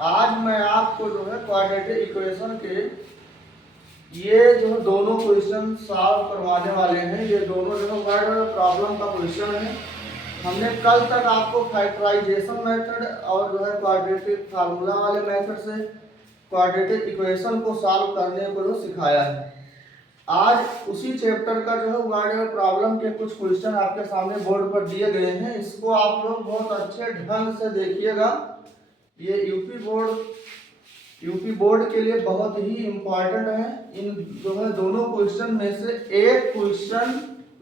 आज मैं आपको जो है क्वाड्रेटिक इक्वेशन के ये जो दोनों क्वेश्चन सॉल्व करवाने वाले हैं। ये दोनों जो है वर्ड प्रॉब्लम का क्वेश्चन है। हमने कल तक आपको फैक्टराइजेशन मेथड और जो है क्वाड्रेटिक फार्मूला वाले मेथड से क्वाड्रेटिक इक्वेशन को सॉल्व करने को जो सिखाया है। आज उसी चैप्टर का जो है वर्ड प्रॉब्लम के कुछ क्वेश्चन आपके सामने बोर्ड पर दिए गए हैं। इसको आप लोग बहुत अच्छे ढंग से देखिएगा। ये यूपी बोर्ड के लिए बहुत ही इम्पोर्टेंट है। इन जो है दोनों क्वेश्चन में से एक क्वेश्चन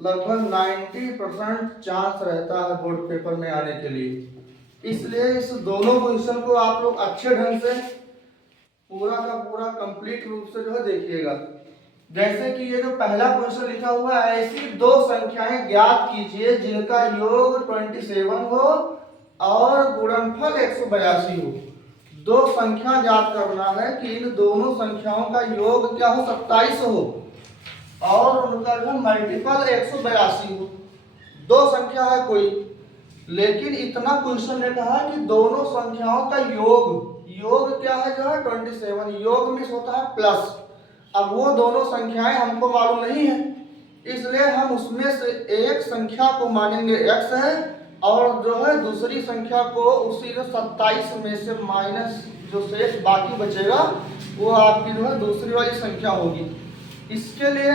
लगभग 90% चांस रहता है बोर्ड पेपर में आने के लिए। इसलिए इस दोनों क्वेश्चन को आप लोग अच्छे ढंग से पूरा का पूरा कंप्लीट रूप से जो है देखिएगा। जैसे कि ये जो पहला क्वेश्चन लिखा हुआ है, ऐसी दो संख्याएं ज्ञात कीजिए जिनका योग 27 हो और गुणनफल 182 हो। दो संख्या ज्ञात करना है कि इन दोनों संख्याओं का योग क्या हो 27 हो और उनका जो मल्टीपल 182 हो। दो संख्या है कोई, लेकिन इतना क्वेश्चन ने कहा कि दोनों संख्याओं का योग क्या है जो है 27। योग में होता है प्लस। अब वो दोनों संख्याएं हमको मालूम नहीं है, इसलिए हम उसमें से एक संख्या को मानेंगे x है और जो है दूसरी संख्या को उसी जो 27 में से माइनस जो शेष बाकी बचेगा वो आपकी जो है दूसरी वाली संख्या होगी। इसके लिए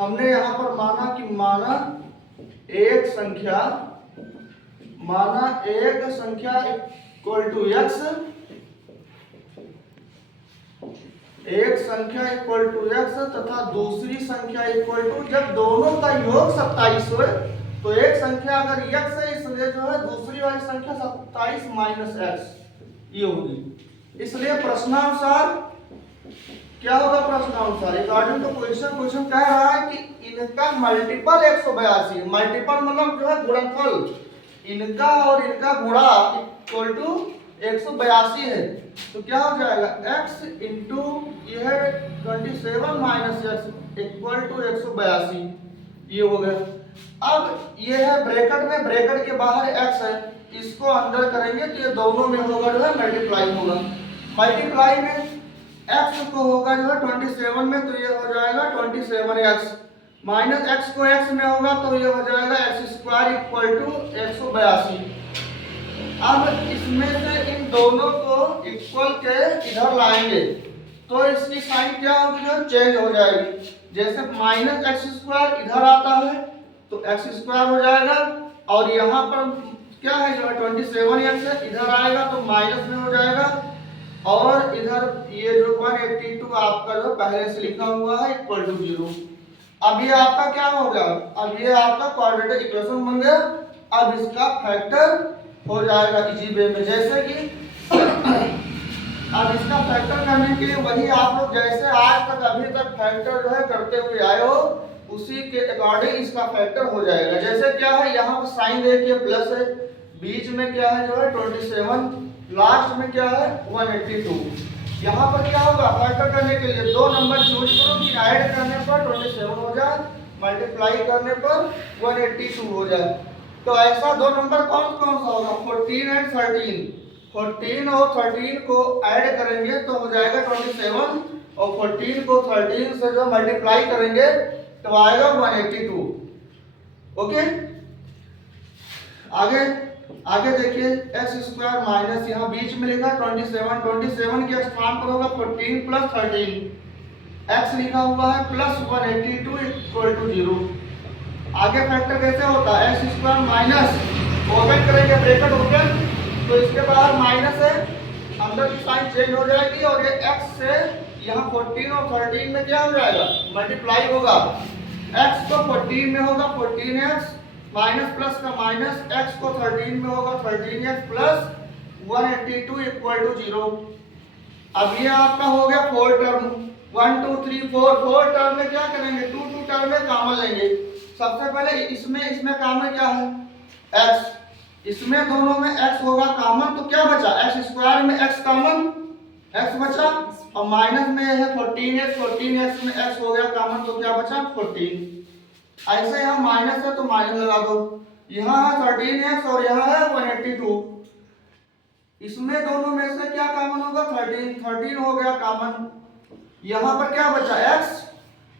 हमने यहाँ पर माना एक संख्या इक्वल टू x, एक संख्या इक्वल टू x तथा दूसरी संख्या इक्वल टू, जब दोनों का योग 27 हो तो एक संख्या अगर x है इसलिए जो है दूसरी वाली संख्या 27 माइनस x ये होगी। इसलिए प्रश्नानुसार क्या होगा, प्रश्नानुसार अकॉर्डिंग टू क्वेश्चन कह रहा है कि इनका मल्टीपल 182, मल्टीपल मतलब जो है गुणनफल, इनका और इनका गुणा इक्वल टू 182 है। तो क्या हो जाएगा x इंटू यह 27 माइनस एक्स इक्वल टू 182 ये हो गया। अब ये है ब्रैकेट में, ब्रैकेट के बाहर x है, इसको अंदर करेंगे तो ये दोनों में होगा जो है मल्टीप्लाई होगा। मल्टीप्लाई में x को होगा जो है 27 में तो ये हो जाएगा 27x माइनस x को x में होगा तो ये हो जाएगा x² इक्वल टू 182। अब इसमें से इन दोनों को इक्वल के इधर लाएंगे तो इसकी साइन क्या होगी जो चेंज हो जाएगी। जैसे माइनस x² इधर आता है तो x² हो जाएगा और यहाँ पर क्या है जो 27x है इधर आएगा तो माइनस में हो जाएगा और इधर ये जो 182 आपका जो पहले से लिखा हुआ है इक्वल टू 0। अब ये आपका क्या हो गया, अब ये आपका क्वाड्रेटिक इक्वेशन बन गया। अब इसका फैक्टर हो जाएगा इजी वे में, जैसे कि अब इसका फैक्टर करने के लिए वही आप लोग जैसे आज तक अभी तक फैक्टर जो है करते हुए आए हो उसी के अकॉर्डिंग इसका फैक्टर हो जाएगा। जैसे क्या है यहाँ पर साइन देखिए प्लस है, बीच में क्या है जो है 27, लास्ट में क्या है 182। यहाँ पर क्या होगा फैक्टर करने के लिए दो नंबर चूज करो कि ऐड करने पर 27 हो जाए, मल्टीप्लाई करने पर 182 हो जाए। तो ऐसा दो नंबर कौन कौन सा होगा 14 एंड 13। 14 और 13 को ऐड करेंगे तो हो जाएगा 27 और 14 को 13 से जो मल्टीप्लाई करेंगे तो आएगा 182। ओके, आगे देखिए x² माइनस यहाँ बीच में लिखा 27 के स्थान पर होगा 14 प्लस 13, x लिखा हुआ है प्लस 182 इक्वल टू 0। आगे फैक्टर कैसे होता है x² माइनस ओपन करेंगे ब्रैकेट ओपन तो इसके बाहर माइनस है, अंदर की साइन चेंज हो जाएगी और ये x से यहाँ 14 और 13 में क्या हो जाएगा मल्टीप्लाई होगा। x को 14 में होगा 14x माइनस प्लस का माइनस, x को 13 में होगा 13x प्लस 182 इक्वल टू 0। अब ये आपका हो गया 4 टर्म 1 2 3 4 टर्म में क्या करेंगे 2 टर्म में कॉमन लेंगे। सबसे पहले इसमें कॉमन क्या है x, इसमें दोनों में x होगा कॉमन तो क्या बचा x² में x कॉमन x बचा और माइनस में है 14x में x हो गया कॉमन तो क्या बचा 14। ऐसे यहाँ माइनस है तो माइनस लगा दो, यहाँ है 13x और यहाँ है 182। इसमें दोनों में से क्या कॉमन होगा? 13 हो गया कॉमन। यहाँ पर क्या बचा? x।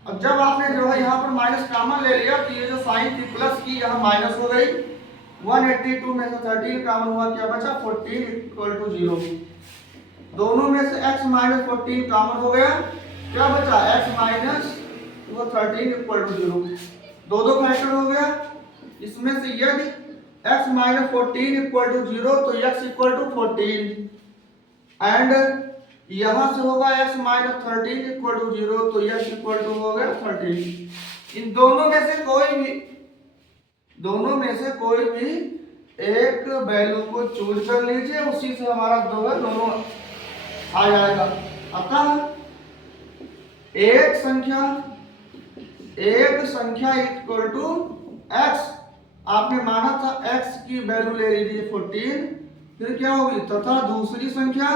अब जब आपने जो है यहाँ पर माइनस कॉमन ले लिया तो ये जो साइन थी प्लस की यहाँ माइनस हो गई। 182 में से 13 कॉमन हुआ, क्या बचा? 14 इक्वल टू 0। दोनों में से x माइनस 14 कॉमन हो गया, क्या बचा? x minus 13 equal to 0। दो फैक्टर हो गया। इसमें से यदि x माइनस 14 इक्वल टू 0 तो x इक्वल टू 14 एंड यहां से होगा x माइनस 13 इक्वल टू 0 तो x इक्वल टू हो गया 13। इन दोनों में से कोई भी एक वैल्यू को चूज कर लीजिए, उसी से हमारा दोनों आ जाएगा। अतः एक संख्या इक्वल टू x, आपने माना था x की वैल्यू ले लीजिए 14, फिर क्या होगी? तथा दूसरी संख्या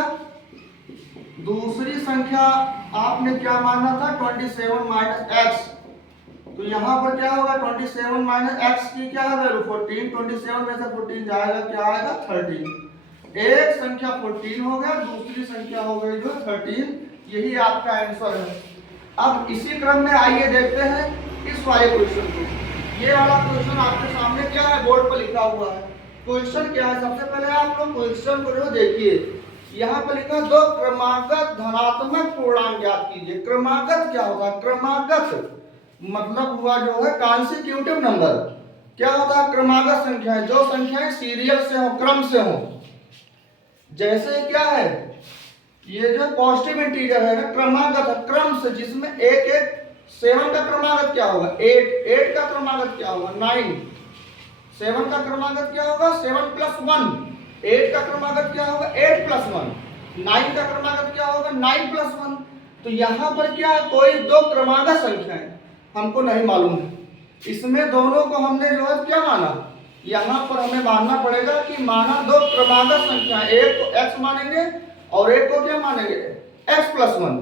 आपने क्या माना था? 27 माइनस x। तो यहाँ पर क्या होगा? 27 माइनस x की क्या है वैल्यू? 14। 27 में से 14 जाएगा, क्या आएगा? 13। एक संख्या 14 हो गया, दूसरी संख्या हो गई जो 13। यही आपका आंसर है। अब इसी क्रम में आइए देखते हैं इस वाले क्वेश्चन को। ये वाला क्वेश्चन आपके सामने क्या है? बोर्ड पर लिखा हुआ है। क्वेश्चन क्या है? सबसे पहले आप लोग क्वेश्चन को जो देखिए, यहाँ पर लिखा दो क्रमागत धनात्मक पूर्णांक ज्ञात कीजिए। क्रमागत क्या होता है? क्रमागत मतलब हुआ जो है कॉन्सिक्यूटिव नंबर। क्या होता है? क्रमागत संख्या है जो संख्याएं सीरियल से हो, क्रम से हो। जैसे क्या है, ये जो पॉजिटिव इंटीजर है ना, क्रमागत है, क्रम से, जिसमें एक 7 का क्रमागत क्या होगा? 8 का क्रमागत क्या होगा? 9। 7 का क्रमागत क्या होगा? 7 प्लस 1। 8 का क्रमागत क्या होगा? 8 प्लस 1। 9 का क्रमागत क्या होगा? 9 प्लस 1। तो यहाँ पर क्या है? कोई दो क्रमागत संख्या है, हमको नहीं मालूम है। इसमें दोनों को हमने जो है क्या माना? यहाँ पर हमें मानना पड़ेगा कि माना दो क्रमागत संख्या, एक को x मानेंगे और एक को क्या मानेंगे? x plus 1।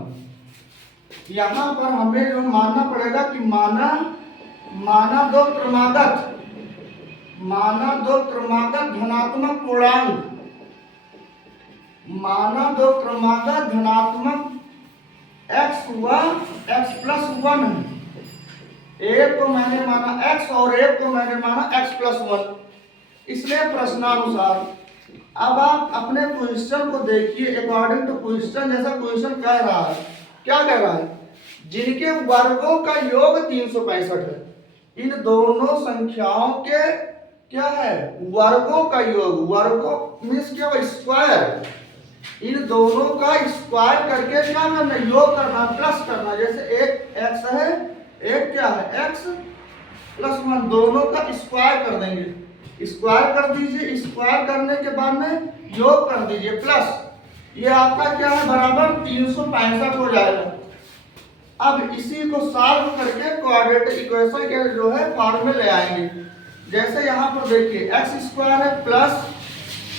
यहाँ पर हमें जो मानना पड़ेगा कि माना दो क्रमागत धनात्मक पूर्णांक, माना दो क्रमागत धनात्मक x हुआ x प्लस 1 है। एक को मैंने माना x और एक को मैंने माना x प्लस 1। इसलिए प्रश्नानुसार अब आप अपने क्वेश्चन को देखिए अकॉर्डिंग टू क्वेश्चन। जैसा क्वेश्चन कह रहा है, क्या कह रहा है? जिनके वर्गों का योग 365 है, इन दोनों संख्याओं के क्या है? वर्गों का योग। वर्गों मींस क्या? स्क्वायर। इन दोनों का स्क्वायर करके क्या करना? योग करना, प्लस करना। जैसे एक x है, एक क्या है? x plus 1। दोनों का स्क्वायर कर देंगे। स्क्वायर कर दीजिए, स्क्वायर करने के बाद में योग कर दीजिए प्लस, ये आपका क्या है? बराबर 365 हो जाएगा। अब इसी को सॉल्व करके क्वाड्रेटिक इक्वेशन के जो है फॉर्म में ले आएंगे। जैसे यहाँ पर देखिए एक्स स्क्वायर है प्लस,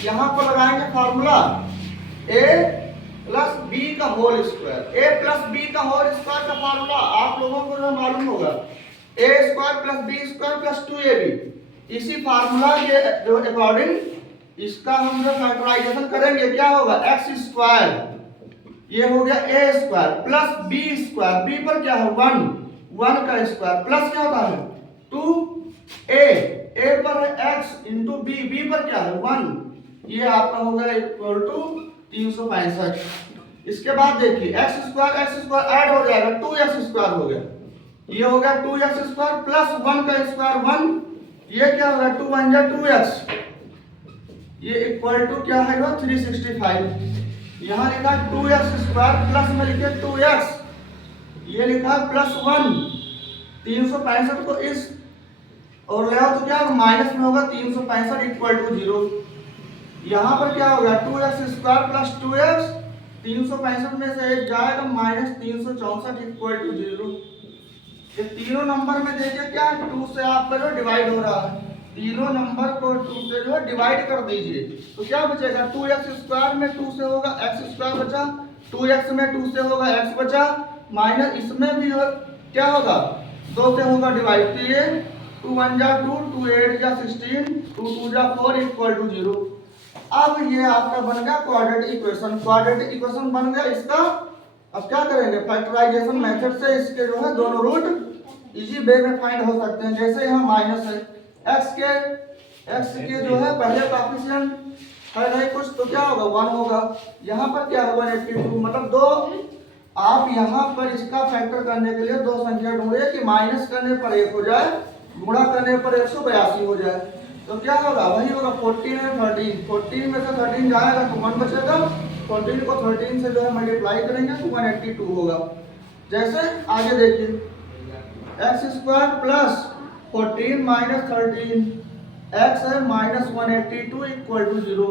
यहाँ पर लगाएंगे फॉर्मूला a प्लस बी का whole square. a plus B का होल स्क्वायर का फॉर्मूला आप लोगों को जो मालूम होगा, a square plus B square plus 2ab। इसी फार्मूला के जो अकॉर्डिंग इसका हम जो फैक्टराइजेशन करेंगे, क्या होगा? एक्स स्क्वायर, ये हो गया A square plus B square, B पर क्या है? 1 का स्क्वायर प्लस क्या होता है? 2a, ए पर है x इंटू बी, बी पर क्या है? 1। ये आपका हो गया इक्वल टू 365। इसके बाद देखिए एक्स स्क्वायर ऐड हो जाएगा, 2x स्क्वायर हो गया। ये हो गया 2x स्क्वायर प्लस 1 का स्क्वायर 1, ये क्या होगा? 2 1 जा 2x, ये इक्वल टू क्या है? 365। यहाँ लिखा 2x स्क्वायर प्लस में लिखे 2x, ये लिखा प्लस 1। 365 को इस और ले आओ तो क्या माइनस में होगा? 365 इक्वल टू 0। यहाँ पर क्या होगा? 2x स्क्वायर प्लस 2x, 365 में से एक जाएगा माइनस 364 इक्वल टू 0। ये तीनों नंबर में देखिए क्या 2 से आपका जो डिवाइड हो रहा है, तीनों नंबर को 2 से जो डिवाइड कर दीजिए तो क्या बचेगा? 2x स्क्वायर में 2 से होगा x स्क्वायर बचा, 2x में 2 से होगा x बचा, माइनस इसमें भी क्या होगा? 2 से होगा डिवाइड। तो ये 2 1 जा 2, 2 8 जा 16, 2 2 जा 4 इक्वल टू 0। अब ये आपका बन गया क्वाड्रेटिक इक्वेशन। क्वाड्रेटिक इक्वेशन बन गया इसका। अब क्या करेंगे, फैक्टराइजेशन मेथड से इसके जो है दोनों रूट इजी वे में फाइंड हो सकते हैं। जैसे यहाँ माइनस है, एक्स के जो है पहले कोएफिशिएंट है नहीं कुछ, तो क्या होगा 1 होगा। यहाँ पर क्या है 182, मतलब दो। आप यहाँ पर इसका फैक्टर करने के लिए दो संख्या ढूंढे कि माइनस करने पर 1 हो जाए, गुणा करने पर 182 हो जाए। तो क्या होगा, वही होगा 14 और 13। 14 में से 13 जाएगा तो 1 बचेगा, 14 को 13 से जो है मल्टीप्लाई करेंगे तो 182 होगा। जैसे आगे देखिए, x square plus 14 minus 13, x है minus 182 equal to 0।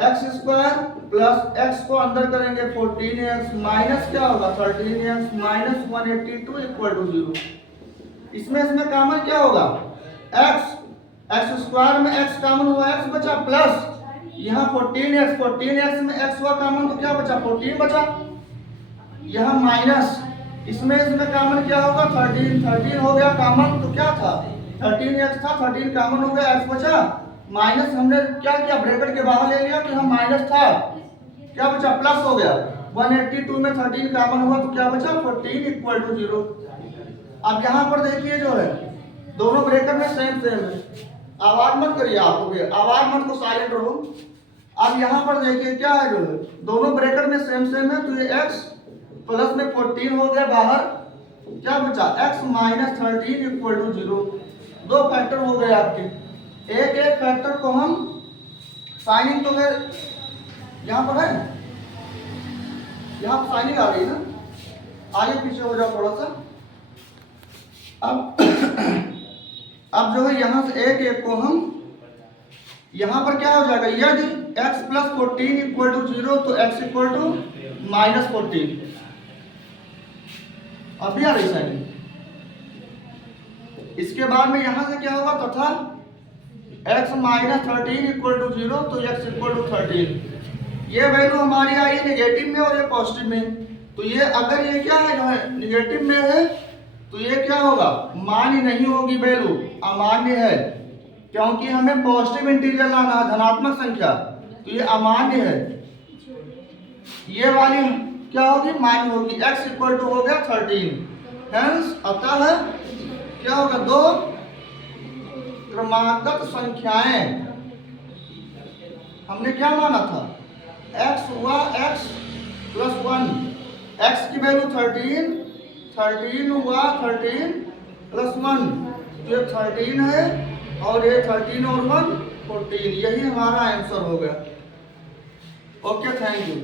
X square plus x को अंदर करेंगे 14x माइनस क्या होगा 13x माइनस 182 इक्वल टू 0। इसमें कॉमन क्या होगा, एक्स स्क्वायर में x कॉमन हुआ, x बचा, प्लस यहाँ 14x में x हुआ कॉमन तो क्या बचा 14 बचा, यहाँ माइनस इसमें कॉमन क्या होगा 13 हो गया कॉमन, तो क्या था 13x था, 13 कॉमन हो गया, x बचा, माइनस हमने क्या किया ब्रैकेट के बाहर ले लिया तो यहाँ माइनस था, क्या बचा प्लस हो गया। 182 में 13 कॉमन हुआ तो क्या बचा 14 इक्वल टू 0। अब यहाँ पर देखिए जो है दोनों ब्रैकेट में सेम है, आवाज मत करिए, आप हो गया आवाज मत को साइलेंट रहो। अब यहाँ पर देखिए क्या है जो है दोनों ब्रैकेट में सेम है, तो ये x प्लस में 14 हो गया बाहर, क्या बचा x माइनस 13 इक्वल टू 0। दो फैक्टर हो गए आपके, एक फैक्टर को हम साइनिंग तो फिर यहाँ पर है, यहाँ पर साइनिंग आ रही है ना, आगे पीछे हो जाओ थोड़ा सा। अब जो है यहाँ से एक को हम यहाँ पर क्या हो जाएगा, यदि x प्लस 14 इक्वल टू 0 तो x इक्वल टू माइनस 14। अभी आ रही साइनिंग। इसके बाद में यहाँ से क्या होगा, तथा x माइनस 13 इक्वल टू 0 तो x इक्वल टू 13। ये वैल्यू हमारी आई है नेगेटिव में और ये पॉजिटिव में, तो ये अगर ये क्या है जो है नेगेटिव में है तो ये क्या होगा मान्य नहीं होगी, वैल्यू अमान्य है, क्योंकि हमें पॉजिटिव इंटीजर लाना है धनात्मक संख्या, तो ये अमान्य है। ये वाली क्या होगी मान्य होगी, x इक्वल टू हो गया 13। हेंस अतः क्या होगा, दो क्रमागत संख्याएं हमने क्या माना था, x हुआ x प्लस 1, x की वैल्यू 13 हुआ 13 प्लस 1, ये 13 है और ये 13 और 1 14, यही हमारा आंसर हो गया। Okay, thank you.